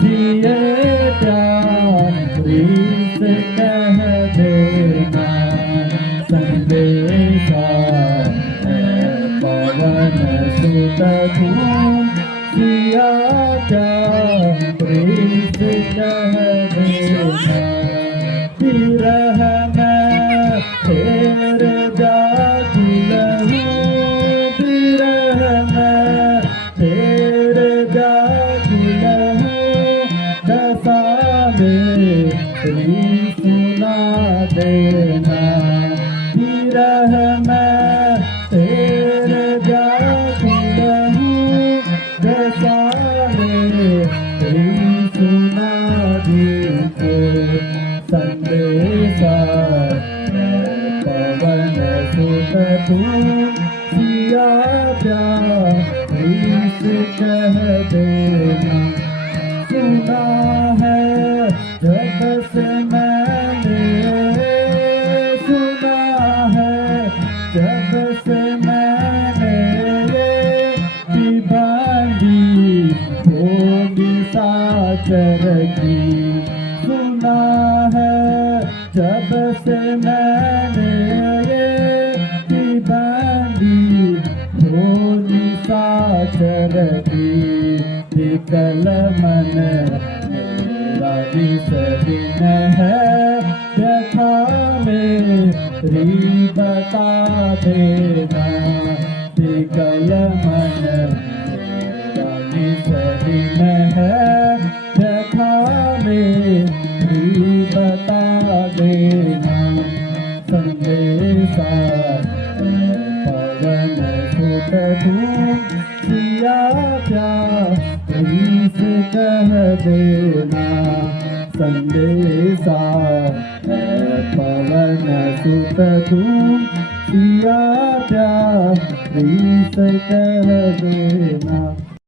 सिया प्यारी से कह देना संदेशा पवन सुत तुम सिया प्यारी से कह देना विरह में तेरे व्याकुल हूँ विरह में तेरे व्याकुल हूँ दशा मेरी सुना देना विरह में तेरे व्याकुल हूँ दशा मेरी सुना दीजिए संदेशा पवन सुत तुम सिया प्यारी से कह देना सुना है जब से मैंने सुना है जब से मैंने बांधी होगी साचर की सुना है जब से मैंने ये बांधी होगी साचर की विकल मन मेरा इस दिन है व्यथा मेरी बता देना विकल मन मेरा इस दिन है व्यथा मेरी बता देना संदेशा पवन सुत तुम सिया प्यारी से कह देना संदेशा पवन सुत तुम सिया प्यारी से कह देना।